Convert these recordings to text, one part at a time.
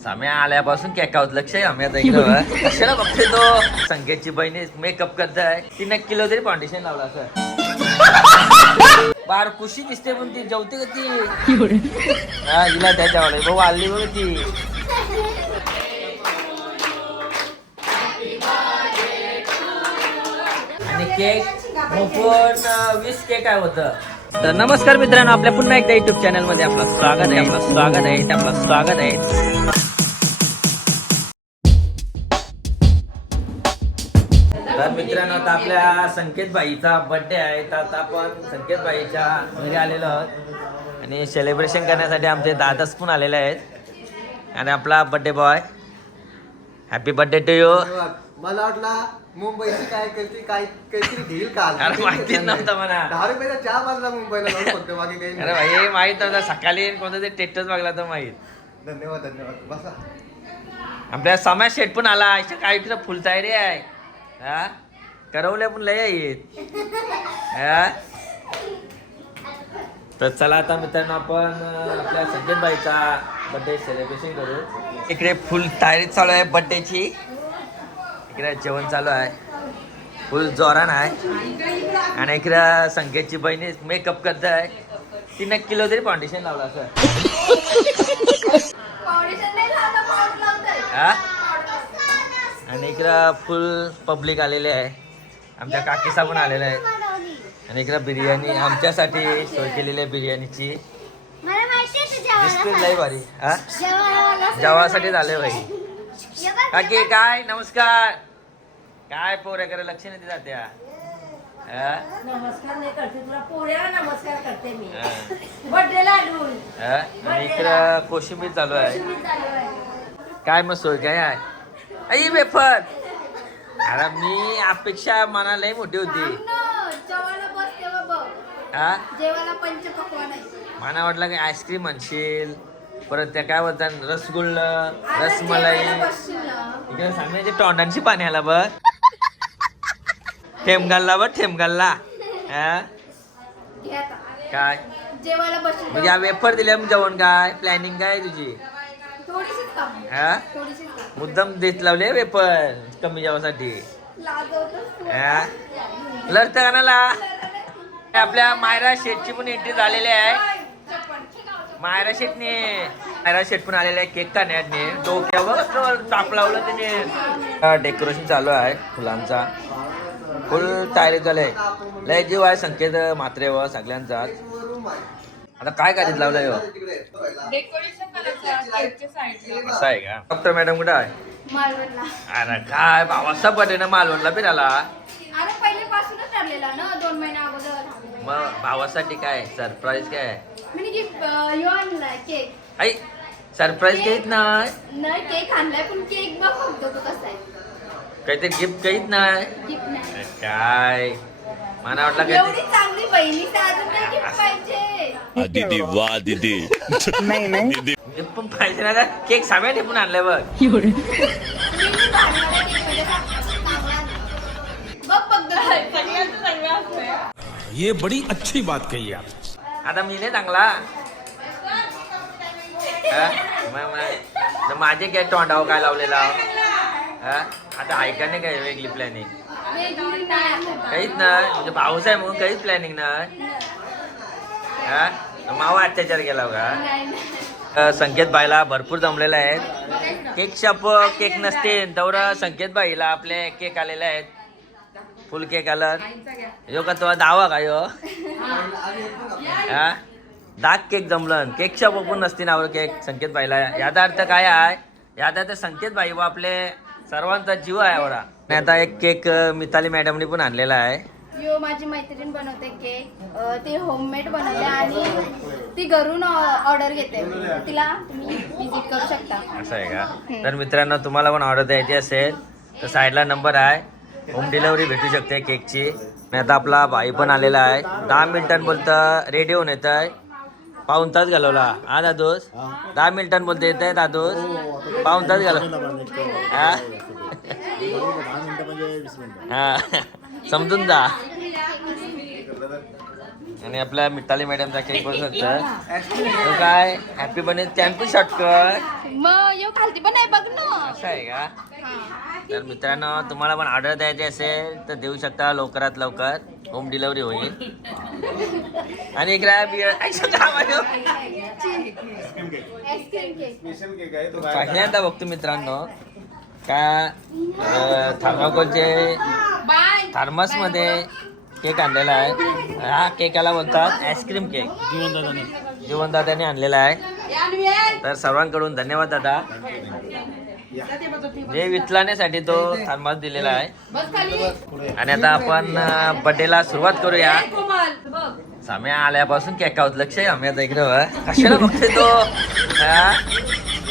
साम्या आल्यापासून केकावत लक्ष आहे आम्ही आता इकडं कशाला बघतोय तो संकेतची बहिणी मेकअप करताय 3 किलो तरी फाउंडेशन लावला असं बार खुशी दिसते पण ती जेवते का ती हा हिला त्याच्यावर भाऊ आली बघ ती आणि केक मोफत 20 केक आहे होतं. तर नमस्कार मित्रांनो, आपल्या पुन्हा एकदा युट्यूब चॅनल मध्ये आपलं स्वागत आहे. तर मित्रांनो, आता आपल्या संकेत भाईचा बर्थडे आहे, तर आता आपण संकेत भाईच्या घरी आलेलो आहोत आणि सेलिब्रेशन करण्यासाठी आमचे दादाच पण आलेले आहेत आणि आपला birthday boy. Happy birthday to you. मला वाटला मुंबईची काय करते काय काहीतरी घेईल काल. अरे माहितीच नव्हतं मला. 10 रुपयाचा चहा बांधला मुंबईला जाऊन फक्त बाकी काही अरे नाही. भाई माहित नव्हतं, सकाळी कोणतं ते टेटच बघला तर माहित. धन्यवाद बसा. आपल्या समाज शेट पण आला. इथे काय इकडे फुल तयारी आहे हा करवल्या पण लय येत हा. तर चला आता मित्रांनो, आपण आपल्या संकेत भाईचा बर्थडे सेलिब्रेशन करू. इकडे फुल तयारी चालू आहे बर्थडेची. इकडे जेवण चालू आहे, फुल जोरान आहे आणि इकडे संकेतची बहिणी मेकअप करत आहे. 3 किलो तरी फाउंडेशन लावला असं हा. आणि इकडं फुल पब्लिक आलेले आहे, आमच्या काकीसा पण आलेल्या आहेत आणि इकडं बिर्याणी आमच्यासाठी सोय केलेली आहे बिर्याणीची. लय भारी हा जेवासाठी झाले भाई. काकी काय नमस्कार. काय पोऱ्या करे लक्ष नाही देत त्या नमस्कार नाही करते तुला पोऱ्या नमस्कार करते मी बर्थडेला आलून आणि इकडं कोशिंबीर चालू आहे. काय मग सोय काय आहे आई वेफर. अरे मी अपेक्षा मना लय मोठी होती हा. मला वाटलं की आईस्क्रीम म्हणशील, परत त्या काय बोलतात रसगुल्ला रसमलाई. इकडे सांगण्याचे तोंडांची पाणी आला बघ. ठेम घालला बघ ठेम घालला हा. काय म्हणजे या वेफर दिल्या जेवण काय प्लॅनिंग काय तुझी हा. मुद्दाम देत लावले वेफर कमी जेवासाठी हा. लढत कानाला. आपल्या मायरा शेटची पण एंट्री झालेली आहे. मायरा शेट पण आलेले आहे केक काढण्याने. डोक्यावर ताप लावलं त्याने. डेकोरेशन चालू आहे फुलांचा, फुल तयारी झाले. लय जीव आहे संकेत मात्रेवर सगळ्यांचा. आता काय करीत लावलंय असं आहे का. डॉक्टर मॅडम कुठं आहे. अरे काय भावाचा बर्थडे ना मालवणला फिरायला. मग भावासाठी काय सरप्राईज काय आई सरप्राईज घेत नाही केक आणलाय पण केक बघ बघतो तू कसा आहे. काहीतरी गिफ्ट काहीच नाही गिफ्ट नाही काय. मला वाटलं काय एवढी चांगली बहिणी अजून काय गिफ्ट पाहिजे. दीदी वाह दीदी. गिफ्ट पण पाहिजे ना. केक साम्या ठेपून आणलाय बघ. ये बड़ी अच्छी बात कही आप. आता मी नाही चांगला माझे काय तोंडावर काय लावलेला हा. आता ऐकाने काय वेगळी प्लॅनिंग काहीच नाही. म्हणजे पाऊस आहे म्हणून काहीच प्लॅनिंग नाही हा. मावा अत्याचार केला का. संकेत बाईला भरपूर जमलेला आहेत. केक शॉप केक नसते तर संकेत बाईला आपले केक आलेले आहेत. फुल केक आला यो का तो दावा का यो हा. डाक केक जमलं. केक शॉप ओपन नसते ना केक संकेत बाईला. याचा अर्थ काय आहे, याचा अर्थ संकेत बाई व आपले सर्वांचा जीव आहे एवढा. आणि आता एक केक मिताली मॅडमनी पण आणलेला आहे. यो माझी मैत्रीण बनवते केक. ती होममेड बनवते आणि ती घरून ऑर्डर घेते. तिला तुम्ही विजिट करू शकता. असं आहे का. तर मित्रांनो, तुम्हाला पण ऑर्डर द्यायची असेल तर साईडला नंबर आहे, होम डिलिव्हरी भेटू शकते केकची. आणि आता आपला भाई पण आलेला आहे. 10 मिनिटांनी बोलतं रेडी होऊन येत आहे. पाऊण तास घालवला हा दादोस. 10 मिनिटांनी बोलते येत आहे दादोस. पाऊण तास घालव हा हा. समजून जा. आणि आपल्या मिताली मॅडमचा केक बसत काय हॅपी बर्थडे चॅम्पियन शॉर्टकट. मग यो खालती पण आहे बघ ना. असं आहे का? तर मित्रांनो तुम्हाला पण ऑर्डर द्यायची असेल तर देऊ शकता लवकरात लवकर. होम डिलिव्हरी होईल. आणि इकडे आईस्क्रीम केक. पहिल्यांदा बघतो मित्रांनो का थर्माकोलचे थर्मस मध्ये केक आणलेला आहे. हा केकाला बोलतात आईस्क्रीम केक. जीवन दादाने आणलेला आहे. तर सर्वांकडून धन्यवाद दादा. जे विचलाण्यासाठी तो थर्मस दिलेला आहे. आणि आता आपण बर्थडेला सुरुवात करूया. साम्या आल्यापासून केक खाऊत लक्ष आहे आम्ही आता इकडे कशाला बघतोय तो.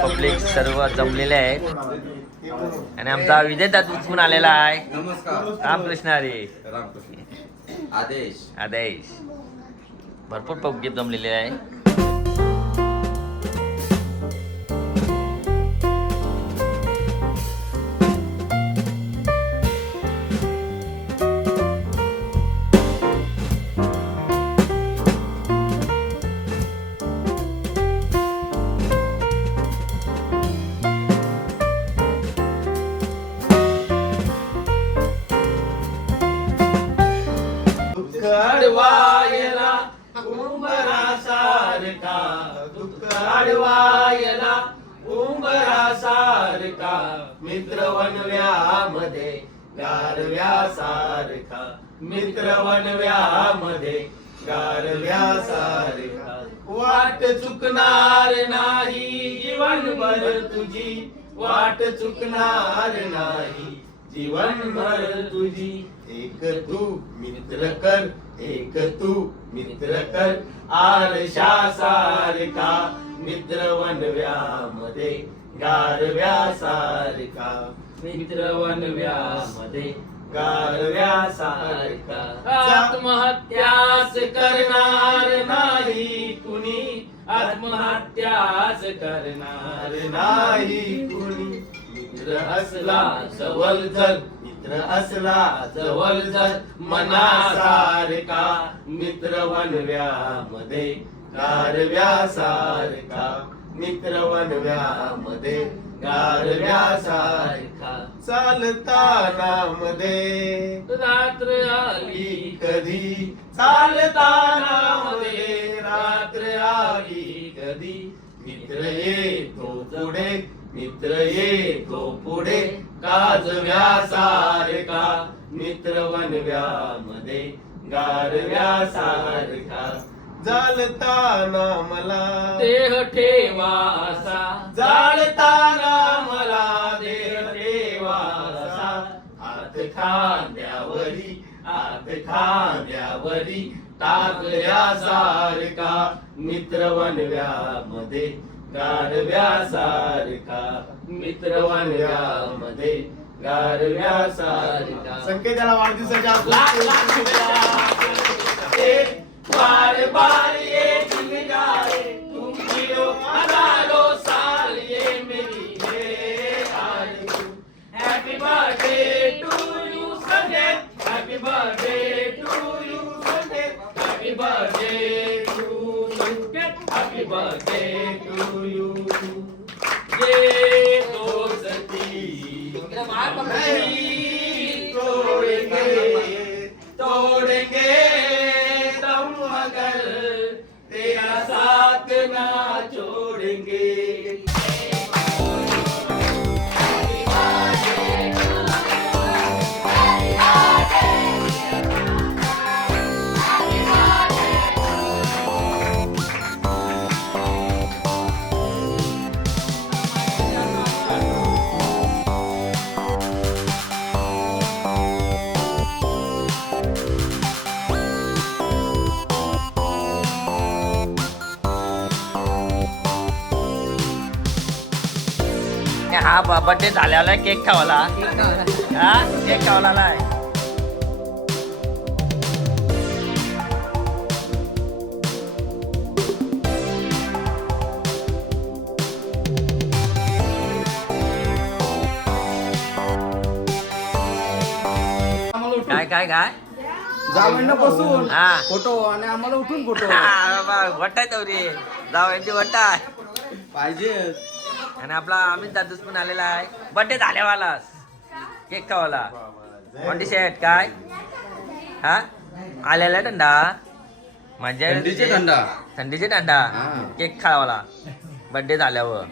पब्लिक सर्व जमलेले आहेत. आणि आमचा विजय दात उचकून आलेला आहे. नमस्कार. रामकृष्ण हरी. आदेश. आदेश. भरपूर पब्लिक जमलेले आहे. अडवायला उंबरासारखा दुःख अडवायला उंबरासारखा मित्र वनव्यामध्ये गारव्यासारखा मित्र वनव्यामध्ये गारव्यासारखा वाट चुकणार नाही जीवनभर तुझी वाट चुकणार नाही जीवनभर तुझी एक तू मित्र कर एक तू मित्र कर आरशासारखा मित्र वनव्यामध्ये गारव्यासारखा मित्र वनव्यामध्ये गारव्यासारखा आत्महत्याच करणार नाही कुणी आत्महत्याच करणार नाही कुणी मित्र असला जवळ जर मित्र असला जवळ जर मनासारखा मित्र वनव्यामध्ये गारव्यासारखा मित्र वनव्यामध्ये गारव्यासारखा चालताना मध्ये रात्र आली कधी चालताना मध्ये रात्र आली कधी मित्र येतो पुढे मित्र येतो पुढे काजव्यासारखा मित्र वनव्यामध्ये गारव्यासारखा जाळताना मला देह ठेवा असा जाळताना मला देह ठेवा असा हात खांद्यावरी टाकल्यासारखा मित्र वनव्यामध्ये गारव्यासारखा मित्र वनव्यामध्ये गारव्यासारखा संकेताला वाढदिवसाच्या बार बार ये दिन जाए तुम जियो हजारों साल ये मेरी है आरज़ू happy birthday to you Sunday happy birthday to you Sunday happy birthday to you happy birthday to you ये दोस्ती नहीं तोड़ेंगे तुम मगर तेरा साथ ना छोड़ेंगे हा बर्थडे झाल्याला केक खावाला. हा केक खावाला आहे. काय काय काय जावंड बसून हा फोटो आणि आम्हाला उठून फोटो वटाय तवरी जाऊ यांची वटाय पाहिजे. आणि आपला अमित दादूस पण आलेला आहे बर्थडे झाल्यावाला केक खावाला मोठी शेट काय हा आलेला थंडा मजा थंडीचे थंडा. थंडीचे थंडा केक खावाला बर्थडे झाल्यावर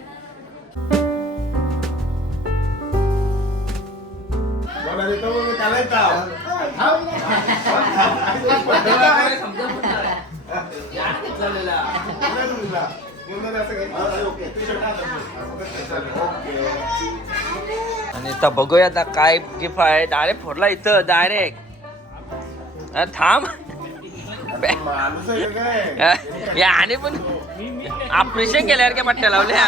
आणि आता बघूया आता काय गिफ्ट आहे डायरेक्ट फोडला इथं डायरेक्ट थांब या आणि पण ऑपरेशन केल्यावर काय पट्ट्या लावल्या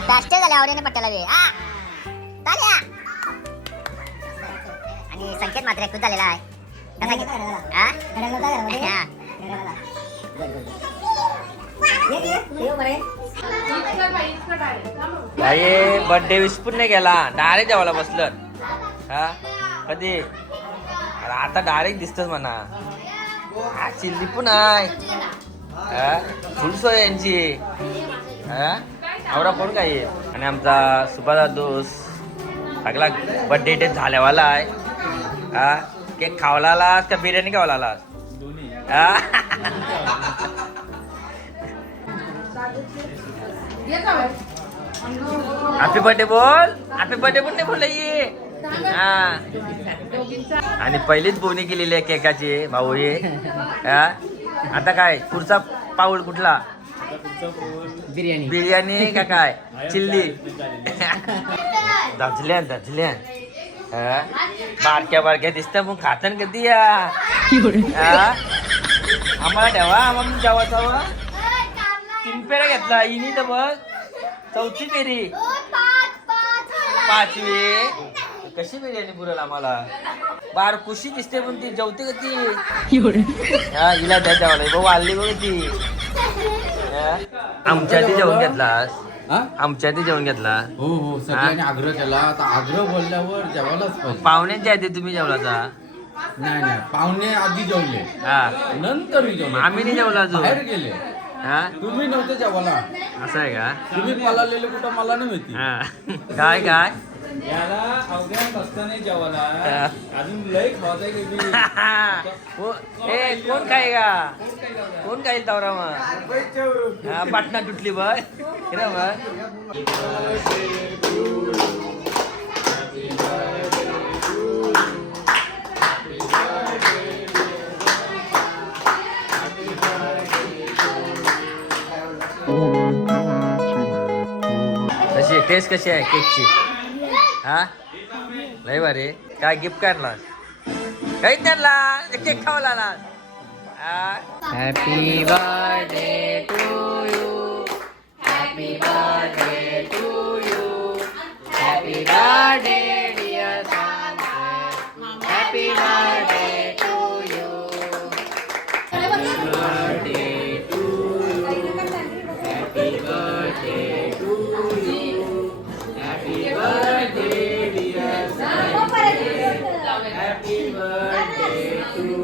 प्लास्टर झाल्यावर याने पट्ट्याला वे आणि संकेत मात्र खुश झालेला आहे काय बर्थडे विश पण नाही गेला डायरेक्ट जेवायला बसलं हा कधी अरे आता डायरेक्ट दिसतच म्हणा हा चिल्ली पण आहे फुल सोय यांची आवडा कोण काय आणि आमचा सुभादा दोस्त सगळा बर्थडे डेट झाल्यावाला आहे हा केक खावला आलास का बिर्याणी खावला आलास हॅपी बर्थडे बोल हॅपी बर्थडे पण नाही बोल हा आणि पहिलीच बोनी केलेली आहे केकाची भाऊ ये आता काय पुढचा पाऊल कुठला बिर्याणी का काय चिल्ली धजल्या बारक्या दिसत मग खातन कधी या आम्हाला ठेवा आम्हाला जेवायचा 3 फेऱ्या घेतला इनी तर बघ 4थी फेरी 5वी कशी बिर्याणी पुरेल आम्हाला बार कुशी दिसते पण ती जेवते कधी हिला त्या जेवायला भाऊ आली बघ ती आमच्या ती जेवण घेतलास आमच्या ती जेवण घेतला हो हो सगळ्यांनी आग्रह केला आता आग्रह बोलल्यावर जेवायलाच पाहिजे. पाहुण्यांच्या आधी तुम्ही जेवलाचा नाही पाहुणे आधी जेवले हा नंतर मी जेवलो. आम्ही नाही जेवला जो बाहेर गेले हा तुम्ही नव्हते जेवायला असं आहे का तुम्ही पळालेले कुठं मला नाही माहिती. हा काय काय याला अवघ्या बसताना जेवायला हा. अजून लय खावायचं कधी ए कोण काय का कोण काय तवरा मग हा पाटणा तुटली बघ हिरा बघ कशी टेस्ट कशी आहे केकची हा लय भारी काय गिफ्ट काय आणला काही आणला केक खावला आला happy birthday to you happy birthday to you happy birthday dear happy birthday to you birthday to happy birthday to you happy birthday dear happy birthday to you.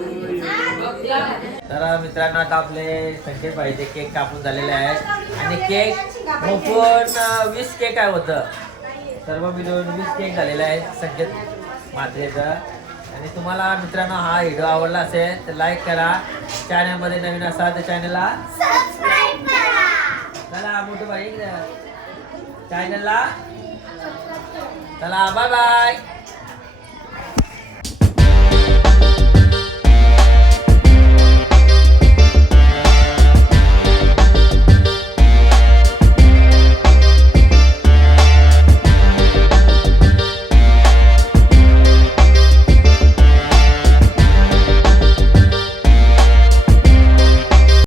तर मित्रांनो आता आपले संकेत भाईचे केक कापून झालेले आहेत आणि केक मोफून 20 केक आहे होतं सर्व मिळून 20 केक झालेले आहेत संकेत मात्रेचं. आणि तुम्हाला मित्रांनो हा व्हिडिओ आवडला असेल तर लाईक करा, चॅनलमध्ये नवीन असाल तर चॅनलला सबस्क्राईब करा. चला मोठू भाई चॅनलला चला बाय बाय.